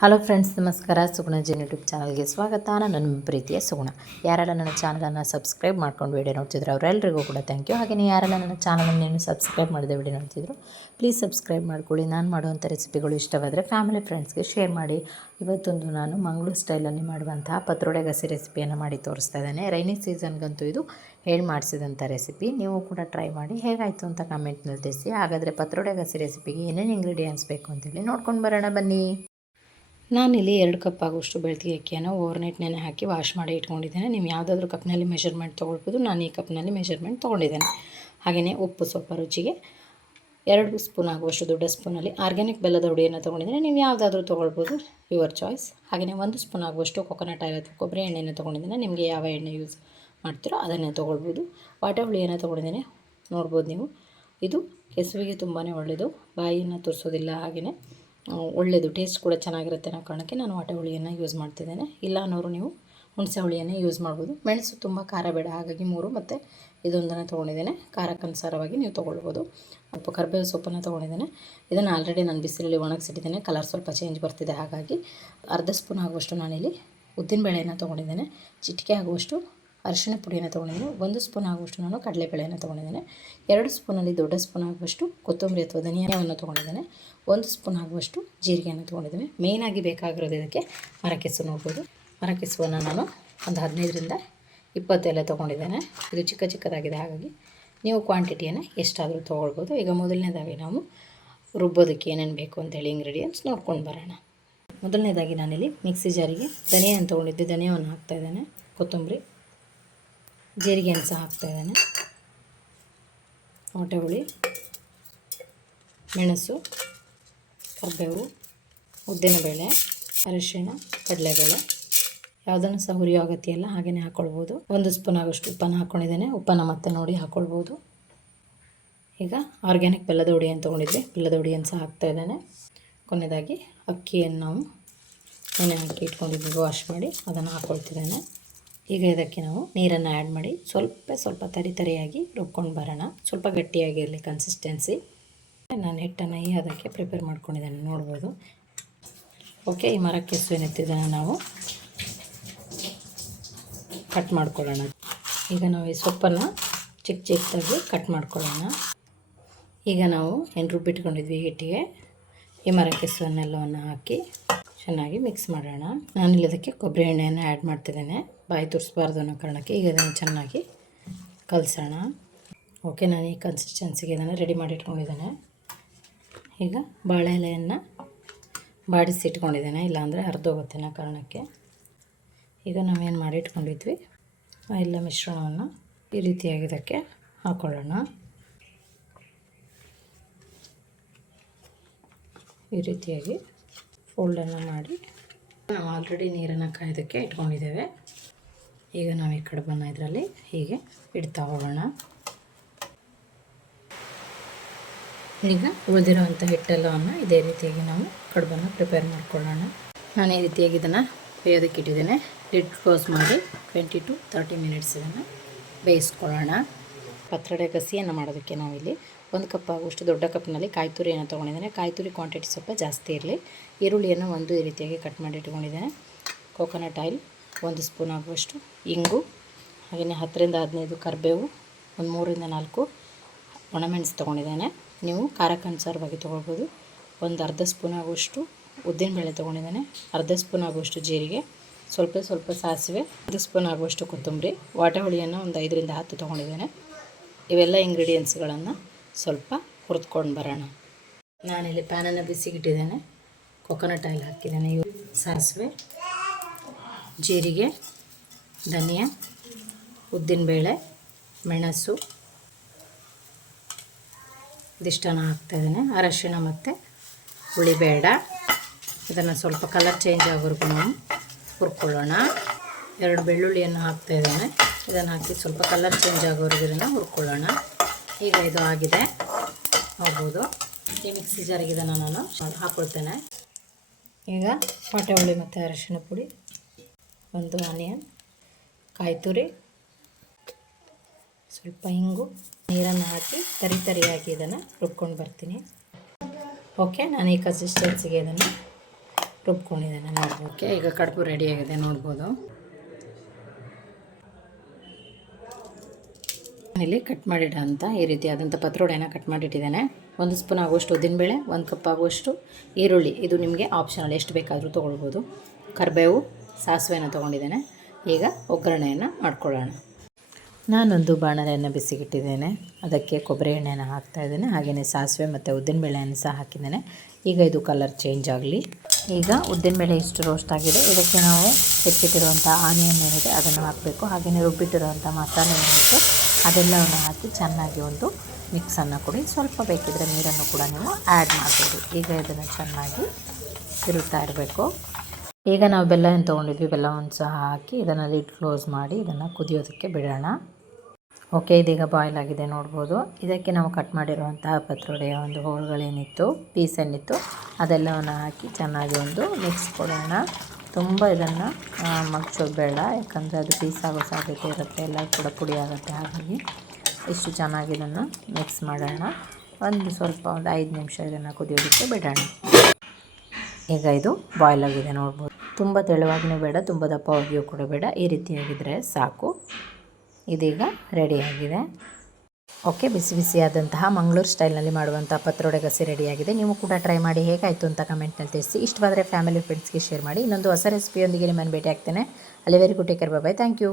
Hello friends, ನಮಸ್ಕಾರ. ಸುಗುಣ Jan YouTube ಚಾನಲ್ಗೆ ಸ್ವಾಗತ. ನನ್ನ ಪ್ರೀತಿಯ ಸುಗುಣ. ಯಾರೆಲ್ಲ ನನ್ನ ಚಾನಲನ್ನು ಸಬ್ಸ್ಕ್ರೈಬ್ ಮಾಡ್ಕೊಂಡು ವಿಡಿಯೋ ನೋಡ್ತಿದ್ರು ಅವರೆಲ್ಲರಿಗೂ ಕೂಡ ಥ್ಯಾಂಕ್ ಯು. ಹಾಗೆಯೇ ಯಾರೆಲ್ಲ ನನ್ನ ಚಾನಲನ್ನು ಸಬ್ಸ್ಕ್ರೈಬ್ ಮಾಡಿದೆ ವಿಡಿಯೋ ನೋಡ್ತಿದ್ರು ಪ್ಲೀಸ್ ಸಬ್ಸ್ಕ್ರೈಬ್ ಮಾಡ್ಕೊಳ್ಳಿ. ನಾನು ಮಾಡುವಂಥ ರೆಸಿಪಿಗಳು ಇಷ್ಟವಾದರೆ ಫ್ಯಾಮಿಲಿ ಫ್ರೆಂಡ್ಸ್ಗೆ ಶೇರ್ ಮಾಡಿ. ಇವತ್ತೊಂದು ನಾನು ಮಂಗಳೂರು ಸ್ಟೈಲಲ್ಲಿ ಮಾಡುವಂತಹ ಪತ್ರೊಡೆ ಗಸಿ ರೆಸಿಪಿಯನ್ನು ಮಾಡಿ ತೋರಿಸ್ತಾ ಇದ್ದೇನೆ. ರೈನಿ ಸೀಸನ್ಗಂತೂ ಇದು ಹೇಳಿ ಮಾಡಿಸಿದಂಥ ರೆಸಿಪಿ. ನೀವು ಕೂಡ ಟ್ರೈ ಮಾಡಿ ಹೇಗಾಯಿತು ಅಂತ ಕಮೆಂಟ್ನಲ್ಲಿ ತಿಳಿಸಿ. ಹಾಗಾದರೆ ಪತ್ರೊಡೆ ಗಸಿ ರೆಸಿಪಿಗೆ ಏನೇನು ಇಂಗ್ರೀಡಿಯೆಂಟ್ಸ್ ಬೇಕು ಅಂತೇಳಿ ನೋಡ್ಕೊಂಡು ಬರೋಣ ಬನ್ನಿ. ನಾನಿಲ್ಲಿ 2 ಕಪ್ ಆಗುವಷ್ಟು ಬೆಳ್ತಿಗೆ ಅಕ್ಕಿಯನ್ನು ಓವರ್ನೈಟ್ ನೆನೆ ಹಾಕಿ ವಾಶ್ ಮಾಡಿ ಇಟ್ಕೊಂಡಿದ್ದೇನೆ. ನೀವು ಯಾವುದಾದ್ರೂ ಕಪ್ನಲ್ಲಿ ಮೆಷರ್ಮೆಂಟ್ ತೊಗೊಳ್ಬೋದು. ನಾನು ಈ ಕಪ್ನಲ್ಲಿ ಮೆಷರ್ಮೆಂಟ್ ತೊಗೊಂಡಿದ್ದೇನೆ. ಹಾಗೆಯೇ ಉಪ್ಪು ಸ್ವಲ್ಪ ರುಚಿಗೆ, 2 ಸ್ಪೂನ್ ಆಗುವಷ್ಟು ದೊಡ್ಡ ಸ್ಪೂನಲ್ಲಿ ಆರ್ಗ್ಯಾನಿಕ್ ಬೆಲ್ಲದ ಹುಡಿಯನ್ನು ತೊಗೊಂಡಿದ್ದೇನೆ. ನೀವು ಯಾವುದಾದ್ರೂ ತೊಗೊಳ್ಬೋದು, ಯುವರ್ ಚಾಯ್ಸ್. ಹಾಗೆಯೇ 1 ಸ್ಪೂನ್ ಆಗುವಷ್ಟು ಕೊಕೊನಟ್ ಆಯಿಲ್ ಅಥವಾ ಕೊಬ್ಬರಿ ಎಣ್ಣೆಯನ್ನು ತೊಗೊಂಡಿದ್ದೇನೆ. ನಿಮಗೆ ಯಾವ ಎಣ್ಣೆ ಯೂಸ್ ಮಾಡ್ತೀರೋ ಅದನ್ನೇ ತೊಗೊಳ್ಬೋದು. ವಾಟೆ ಹುಳಿಯನ್ನು ತೊಗೊಂಡಿದ್ದೇನೆ, ನೋಡ್ಬೋದು ನೀವು. ಇದು ಕೆಸುವಿಗೆ ತುಂಬಾ ಒಳ್ಳೆಯದು, ಬಾಯಿಯನ್ನು ತುರಿಸೋದಿಲ್ಲ. ಹಾಗೆಯೇ ಒಳ್ಳೆಯದು, ಟೇಸ್ಟ್ ಕೂಡ ಚೆನ್ನಾಗಿರುತ್ತೆ ಅನ್ನೋ ಕಾರಣಕ್ಕೆ ನಾನು ವಾಟೆ ಹುಳಿಯನ್ನು ಯೂಸ್ ಮಾಡ್ತಿದ್ದೇನೆ. ಇಲ್ಲ ಅನ್ನೋರು ನೀವು ಹುಣಸೆ ಹುಳಿಯನ್ನೇ ಯೂಸ್ ಮಾಡ್ಬೋದು. ಮೆಣಸು ತುಂಬ ಖಾರ ಬೇಡ, ಹಾಗಾಗಿ 3 ಮತ್ತು ಇದೊಂದನ್ನು ತೊಗೊಂಡಿದ್ದೇನೆ. ಖಾರಕ್ಕನುಸಾರವಾಗಿ ನೀವು ತೊಗೊಳ್ಬೋದು. ಸ್ವಲ್ಪ ಕರಿಬೇವು ಸೊಪ್ಪನ್ನು ತೊಗೊಂಡಿದ್ದೇನೆ. ಇದನ್ನು ಆಲ್ರೆಡಿ ನಾನು ಬಿಸಿಲಲ್ಲಿ ಒಣಗಿಸಿಟ್ಟಿದ್ದೇನೆ. ಕಲರ್ ಸ್ವಲ್ಪ ಚೇಂಜ್ ಬರ್ತಿದೆ, ಹಾಗಾಗಿ ಅರ್ಧ ಸ್ಪೂನ್ ಆಗುವಷ್ಟು ನಾನಿಲ್ಲಿ ಉದ್ದಿನಬೇಳೆಯನ್ನು ತೊಗೊಂಡಿದ್ದೇನೆ. ಚಿಟಿಕೆ ಆಗುವಷ್ಟು ಅರಿಶಿಣ ಪುಡಿಯನ್ನು ತೊಗೊಂಡಿದ್ದೇನೆ. 1 ಸ್ಪೂನ್ ಆಗುವಷ್ಟು ನಾನು ಕಡಲೆಬೇಳೆಯನ್ನು ತೊಗೊಂಡಿದ್ದೇನೆ. 2 ಸ್ಪೂನಲ್ಲಿ ದೊಡ್ಡ ಸ್ಪೂನ್ ಆಗುವಷ್ಟು ಕೊತ್ತಂಬರಿ ಅಥವಾ ಧನಿಯಾವನ್ನು ತೊಗೊಂಡಿದ್ದೇನೆ. 1 ಸ್ಪೂನ್ ಆಗುವಷ್ಟು ಜೀರಿಗೆಯನ್ನು ತೊಗೊಂಡಿದ್ದೇನೆ. ಮೇಯ್ನಾಗಿ ಬೇಕಾಗಿರೋದು ಇದಕ್ಕೆ ಮರಕೆಸು. ನೋಡ್ಬೋದು, ಮರಕೆಸುವನ್ನು ನಾನು ಒಂದು 15ರಿಂದ 20 ಎಲೆ ತೊಗೊಂಡಿದ್ದೇನೆ. ಇದು ಚಿಕ್ಕದಾಗಿದೆ, ಹಾಗಾಗಿ ನೀವು ಕ್ವಾಂಟಿಟಿಯನ್ನು ಎಷ್ಟಾದರೂ ತೊಗೊಳ್ಬೋದು. ಈಗ ಮೊದಲನೇದಾಗಿ ನಾವು ರುಬ್ಬೋದಕ್ಕೆ ಏನೇನು ಬೇಕು ಅಂತೇಳಿ ಇಂಗ್ರೀಡಿಯೆಂಟ್ಸ್ ನೋಡ್ಕೊಂಡು ಬರೋಣ. ಮೊದಲನೇದಾಗಿ ನಾನಿಲ್ಲಿ ಮಿಕ್ಸಿ ಜಾರಿಗೆ ಧನಿಯನ್ನು ತೊಗೊಂಡಿದ್ದೆ, ಧನಿಯಾವನ್ನು ಹಾಕ್ತಾಯಿದ್ದೇನೆ. ಕೊತ್ತಂಬರಿ, ಜೀರಿಗೆಯನ್ನು ಸಹ ಹಾಕ್ತಾಯಿದ್ದೇನೆ. ವಾಟೆ ಹುಳಿ, ಮೆಣಸು, ಕರಿಬೇವು, ಉದ್ದಿನಬೇಳೆ, ಅರಿಶಿಣ, ಕಡಲೆಬೇಳೆ, ಯಾವುದನ್ನು ಸಹ ಹುರಿಯೋ ಅಗತ್ಯ ಇಲ್ಲ, ಹಾಗೆಯೇ ಹಾಕ್ಕೊಳ್ಬೋದು. 1 ಸ್ಪೂನ್ ಆಗೋಷ್ಟು ಉಪ್ಪನ್ನು ಹಾಕ್ಕೊಂಡಿದ್ದೇನೆ. ಉಪ್ಪನ್ನು ಮತ್ತೆ ನೋಡಿ ಹಾಕ್ಕೊಳ್ಬೋದು. ಈಗ ಆರ್ಗ್ಯಾನಿಕ್ ಬೆಲ್ಲದ ಹುಡಿಯನ್ನು ತೊಗೊಂಡಿದ್ದೆ, ಬೆಲ್ಲದ ಹುಡಿಯನ್ನು ಸಹ ಹಾಕ್ತಾಯಿದ್ದೇನೆ. ಕೊನೆಯದಾಗಿ ಅಕ್ಕಿಯನ್ನು ನಾವು ನೆನೆ ಹಾಕಿ ಇಟ್ಕೊಂಡಿದ್ದೀವಿ, ವಾಶ್ ಮಾಡಿ ಅದನ್ನು ಹಾಕ್ಕೊಳ್ತಿದ್ದೇನೆ. ಈಗ ಇದಕ್ಕೆ ನಾವು ನೀರನ್ನು ಆ್ಯಡ್ ಮಾಡಿ ಸ್ವಲ್ಪ ತರಿಯಾಗಿ ರುಬ್ಕೊಂಡು ಬರೋಣ. ಸ್ವಲ್ಪ ಗಟ್ಟಿಯಾಗಿರಲಿ ಕನ್ಸಿಸ್ಟೆನ್ಸಿ. ನಾನು ಹಿಟ್ಟನ್ನು ಅದಕ್ಕೆ ಪ್ರಿಪೇರ್ ಮಾಡ್ಕೊಂಡಿದ್ದೇನೆ, ನೋಡ್ಬೋದು. ಓಕೆ, ಈ ಮರಕೆಸು ಏನಿತ್ತಿದ್ದನ್ನು ನಾವು ಕಟ್ ಮಾಡ್ಕೊಳ್ಳೋಣ. ಈಗ ನಾವು ಈ ಸೊಪ್ಪನ್ನು ಚಿಕ್ಕದಾಗಿ ಕಟ್ ಮಾಡ್ಕೊಳ್ಳೋಣ. ಈಗ ನಾವು ಏನು ರುಬ್ಬಿಟ್ಕೊಂಡಿದ್ವಿ ಹಿಟ್ಟಿಗೆ ಈ ಮರಕೆಸುವನ್ನೆಲ್ಲವನ್ನು ಹಾಕಿ ಚೆನ್ನಾಗಿ ಮಿಕ್ಸ್ ಮಾಡೋಣ. ನಾನಿಲ್ಲಿ ಅದಕ್ಕೆ ಕೊಬ್ಬರಿ ಎಣ್ಣೆಯನ್ನು ಆ್ಯಡ್ ಮಾಡ್ತಿದ್ದೇನೆ, ಬಾಯಿ ತುರಿಸ್ಬಾರ್ದು ಅನ್ನೋ ಕಾರಣಕ್ಕೆ. ಈಗ ಇದನ್ನು ಚೆನ್ನಾಗಿ ಕಲಸೋಣ. ಓಕೆ, ನಾನು ಈ ಕನ್ಸಿಸ್ಟೆನ್ಸಿಗೆ ಇದನ್ನು ರೆಡಿ ಮಾಡಿ ಇಟ್ಕೊಂಡಿದ್ದೇನೆ. ಈಗ ಬಾಳೆ ಎಲೆಯನ್ನು ಬಾಡಿಸಿ ಇಟ್ಕೊಂಡಿದ್ದೇನೆ, ಇಲ್ಲಾಂದರೆ ಹರಿದೋಗುತ್ತೆ ಅನ್ನೋ ಕಾರಣಕ್ಕೆ. ಈಗ ನಾವೇನು ಮಾಡಿ ಇಟ್ಕೊಂಡಿದ್ವಿ ಆ ಎಲ್ಲ ಮಿಶ್ರಣವನ್ನು ಈ ರೀತಿಯಾಗಿ ಇದಕ್ಕೆ ಹಾಕ್ಕೊಳ್ಳೋಣ. ಈ ರೀತಿಯಾಗಿ ಫೋಲ್ಡನ್ನು ಮಾಡಿ ನಾವು ಆಲ್ರೆಡಿ ನೀರನ್ನು ಕಾಯೋದಕ್ಕೆ ಇಟ್ಕೊಂಡಿದ್ದೇವೆ. ಈಗ ನಾವು ಈ ಕಡುಬನ್ನು ಇದರಲ್ಲಿ ಹೀಗೆ ಇಡ್ತಾ ಹೋಗೋಣ. ಈಗ ಉಳಿದಿರೋವಂಥ ಹಿಟ್ಟೆಲ್ಲವನ್ನು ಇದೇ ರೀತಿಯಾಗಿ ನಾವು ಕಡುಬನ್ನು ಪ್ರಿಪೇರ್ ಮಾಡ್ಕೊಳ್ಳೋಣ. ನಾನು ಈ ರೀತಿಯಾಗಿ ಇದನ್ನು ಬೇಯೋದಕ್ಕೆ ಇಟ್ಟಿದ್ದೇನೆ. ಲಿಡ್ ಕ್ಲೋಸ್ ಮಾಡಿ 20 to 30 ಮಿನಿಟ್ಸ್ ಇದನ್ನು ಬೇಯಿಸ್ಕೊಳ್ಳೋಣ. ಪತ್ರೊಡೆ ಗಸಿಯನ್ನು ಮಾಡೋದಕ್ಕೆ ನಾವಿಲ್ಲಿ 1 ಕಪ್ ಆಗುವಷ್ಟು ದೊಡ್ಡ ಕಪ್ನಲ್ಲಿ ಕಾಯಿ ತುರಿಯನ್ನು ತೊಗೊಂಡಿದ್ದೇನೆ. ಕಾಯಿ ತುರಿ ಕ್ವಾಂಟಿಟಿ ಸ್ವಲ್ಪ ಜಾಸ್ತಿ ಇರಲಿ. ಈರುಳ್ಳಿಯನ್ನು ಈ ರೀತಿಯಾಗಿ ಕಟ್ ಮಾಡಿ ಇಟ್ಕೊಂಡಿದ್ದೇನೆ. ಕೋಕೋನಟ್ ಆಯಿಲ್ 1 ಸ್ಪೂನ್ ಆಗುವಷ್ಟು, ಇಂಗು, ಹಾಗೆಯೇ 10ರಿಂದ 15 ಕರಿಬೇವು, ಒಂದು 3ರಿಂದ 4 ಒಣಮೆಣಸು ತೊಗೊಂಡಿದ್ದೇನೆ. ನೀವು ಖಾರಕ್ಕನುಸಾರವಾಗಿ ತೊಗೊಳ್ಬೋದು. ಒಂದು ಅರ್ಧ ಸ್ಪೂನ್ ಆಗುವಷ್ಟು ಉದ್ದಿನಬೇಳೆ ತೊಗೊಂಡಿದ್ದೇನೆ. ಅರ್ಧ ಸ್ಪೂನ್ ಆಗುವಷ್ಟು ಜೀರಿಗೆ, ಸ್ವಲ್ಪ ಸಾಸಿವೆ, 1 ಸ್ಪೂನ್ ಆಗುವಷ್ಟು ಕೊತ್ತಂಬರಿ, ವಾಟೆ ಹುಳಿಯನ್ನು ಒಂದು 5ರಿಂದ 10 ತೊಗೊಂಡಿದ್ದೇನೆ. ಇವೆಲ್ಲ ಇಂಗ್ರೀಡಿಯೆಂಟ್ಸ್ಗಳನ್ನು ಸ್ವಲ್ಪ ಹುರಿದ್ಕೊಂಡು ಬರೋಣ. ನಾನಿಲ್ಲಿ ಪ್ಯಾನನ್ನು ಬಿಸಿಗಿಟ್ಟಿದ್ದೇನೆ. ಕೊಕೊನಟ್ ಆಯಿಲ್ ಹಾಕಿದ್ದೇನೆ. ಸಾಸಿವೆ, ಜೀರಿಗೆ, ಧನಿಯಾ, ಉದ್ದಿನಬೇಳೆ, ಮೆಣಸು ಇದಿಷ್ಟನ್ನು ಹಾಕ್ತಾಯಿದ್ದೇನೆ. ಅರಶಿಣ ಮತ್ತು ಹುಳಿ ಬೇಡ. ಇದನ್ನು ಸ್ವಲ್ಪ ಕಲರ್ ಚೇಂಜ್ ಆಗೋವರೆಗೂ ನಾವು ಹುರ್ಕೊಳ್ಳೋಣ. 2 ಬೆಳ್ಳುಳ್ಳಿಯನ್ನು ಹಾಕ್ತಾಯಿದ್ದೇನೆ. ಇದನ್ನು ಹಾಕಿ ಸ್ವಲ್ಪ ಕಲರ್ ಚೇಂಜ್ ಆಗೋವರೆಗೂ ಇದನ್ನು ಹುರ್ಕೊಳ್ಳೋಣ. ಈಗ ಇದು ಆಗಿದೆ, ನೋಡ್ಬೋದು. ಈ ಮಿಕ್ಸಿ ಜಾರಿಗೆ ಇದನ್ನು ನಾನು ಹಾಕ್ಕೊಳ್ತೇನೆ. ಈಗ ವಾಟೆ ಹುಳಿ ಮತ್ತು ಅರಿಶಿಣ ಪುಡಿ, 1 ಆನಿಯನ್, ಕಾಯಿ ತುರಿ, ಸ್ವಲ್ಪ ಇಂಗು, ನೀರನ್ನು ಹಾಕಿ ತರಿಯಾಗಿ ಇದನ್ನು ರುಬ್ಕೊಂಡು ಬರ್ತೀನಿ. ಓಕೆ, ನಾನು ಈ ಕನ್ಸಿಸ್ಟೆನ್ಸಿಗೆ ಇದನ್ನು ರುಬ್ಕೊಂಡಿದ್ದೇನೆ ನೋಡ್ಬೋಕೆ. ಈಗ ಕಡುಬು ರೆಡಿಯಾಗಿದೆ ನೋಡ್ಬೋದು. ಇಲ್ಲಿ ಕಟ್ ಮಾಡಿಡೋಂಥ ಈ ರೀತಿಯಾದಂಥ ಪತ್ರೊಡೆನ ಕಟ್ ಮಾಡಿಟ್ಟಿದ್ದೇನೆ. 1 ಸ್ಪೂನ್ ಆಗುವಷ್ಟು ಉದ್ದಿನಬೇಳೆ, 1 ಕಪ್ ಆಗುವಷ್ಟು ಈರುಳ್ಳಿ, ಇದು ನಿಮಗೆ ಆಪ್ಷನಲ್, ಎಷ್ಟು ಬೇಕಾದರೂ ತೊಗೊಳ್ಬೋದು. ಕರಿಬೇವು, ಸಾಸಿವೆನ ತೊಗೊಂಡಿದ್ದೇನೆ. ಈಗ ಒಗ್ಗರಣೆಯನ್ನು ಮಾಡ್ಕೊಳ್ಳೋಣ. ನಾನೊಂದು ಬಾಣಲೆಯನ್ನು ಬಿಸಿಗಿಟ್ಟಿದ್ದೇನೆ. ಅದಕ್ಕೆ ಕೊಬ್ಬರಿ ಎಣ್ಣೆನ ಹಾಕ್ತಾಯಿದ್ದೇನೆ. ಹಾಗೆಯೇ ಸಾಸಿವೆ ಮತ್ತು ಉದ್ದಿನಬೇಳೆಯನ್ನು ಸಹ ಹಾಕಿದ್ದೇನೆ. ಈಗ ಇದು ಕಲರ್ ಚೇಂಜ್ ಆಗಲಿ. ಈಗ ಉದ್ದಿನಬೇಳೆ ಇಷ್ಟು ರೋಸ್ಟ್ ಆಗಿದೆ. ಇದಕ್ಕೆ ನಾವು ಹೆಚ್ಚಿಟ್ಟಿರುವಂಥ ಆನಿಯನ್ ಏನಿದೆ ಅದನ್ನು ಹಾಕಬೇಕು. ಹಾಗೆಯೇ ರುಬ್ಬಿಟ್ಟಿರುವಂಥ ಮಸಾಲೆ ಏನಿತ್ತು ಅದೆಲ್ಲವನ್ನು ಹಾಕಿ ಚೆನ್ನಾಗಿ ಒಂದು ಮಿಕ್ಸನ್ನು ಕೊಡಿ. ಸ್ವಲ್ಪ ಬೇಕಿದ್ದರೆ ನೀರನ್ನು ಕೂಡ ನೀವು ಆ್ಯಡ್ ಮಾಡ್ಬೋದು. ಈಗ ಇದನ್ನು ಚೆನ್ನಾಗಿ ತಿರುಗ್ತಾ ಇರಬೇಕು. ಈಗ ನಾವು ಬೆಲ್ಲ ಏನು ತೊಗೊಂಡಿದ್ವಿ, ಬೆಲ್ಲವನ್ನು ಸಹ ಹಾಕಿ ಇದನ್ನು ಲಿಡ್ ಕ್ಲೋಸ್ ಮಾಡಿ ಇದನ್ನು ಕುದಿಯೋದಕ್ಕೆ ಬಿಡೋಣ. ಓಕೆ, ಇದೀಗ ಬಾಯ್ಲ್ ಆಗಿದೆ ನೋಡ್ಬೋದು. ಇದಕ್ಕೆ ನಾವು ಕಟ್ ಮಾಡಿರುವಂತಹ ಪತ್ರೊಡೆಯ ಒಂದು ಹೋಳುಗಳೇನಿತ್ತು, ಪೀಸ್ ಏನಿತ್ತು ಅದೆಲ್ಲವನ್ನು ಹಾಕಿ ಚೆನ್ನಾಗಿ ಒಂದು ಮಿಕ್ಸ್ ಕೊಡೋಣ. ತುಂಬ ಇದನ್ನು ಮಗ್ಚೋದು ಬೇಡ, ಯಾಕಂದರೆ ಅದು ಪೀಸ್ ಆಗೋ ಸಾಧ್ಯತೆ ಇರುತ್ತೆ, ಎಲ್ಲ ಕೂಡ ಪುಡಿ ಆಗುತ್ತೆ. ಹಾಗಾಗಿ ಇಷ್ಟು ಚೆನ್ನಾಗಿ ಇದನ್ನು ಮಿಕ್ಸ್ ಮಾಡೋಣ. ಒಂದು 5 ನಿಮಿಷ ಇದನ್ನು ಕುದಿಯೋದಕ್ಕೆ ಬಿಡೋಣ. ಈಗ ಇದು ಬಾಯ್ಲ್ ಆಗಿದೆ ನೋಡ್ಬೋದು. ತುಂಬ ತೆಳುವಾಗಿಯೂ ಬೇಡ, ತುಂಬ ದಪ್ಪವಾಗಿಯೂ ಕೂಡ ಬೇಡ, ಈ ರೀತಿಯಾಗಿದ್ದರೆ ಸಾಕು. ಇದೀಗ ರೆಡಿಯಾಗಿದೆ. ಓಕೆ, ಬಿಸಿ ಬಿಸಿಯಾದಂತಹ ಮಂಗಳೂರು ಸ್ಟೈಲ್ನಲ್ಲಿ ಮಾಡುವಂಥ ಪತ್ರೊಡೆ ಗಸಿ ರೆಡಿಯಾಗಿದೆ. ನೀವು ಕೂಡ ಟ್ರೈ ಮಾಡಿ ಹೇಗಾಯಿತು ಅಂತ ಕಮೆಂಟ್ನಲ್ಲಿ ತಿಳಿಸಿ. ಇಷ್ಟವಾದರೆ ಫ್ಯಾಮಿಲಿ ಫ್ರೆಂಡ್ಸ್ಗೆ ಶೇರ್ ಮಾಡಿ. ಇನ್ನೊಂದು ಹೊಸ ರೆಸಿಪಿಯೊಂದಿಗೆ ನಿಮ್ಮನ್ನು ಭೇಟಿ ಆಗ್ತೇನೆ. ಅಲ್ಲಿವರೆಗೂ take care, bye bye, thank you.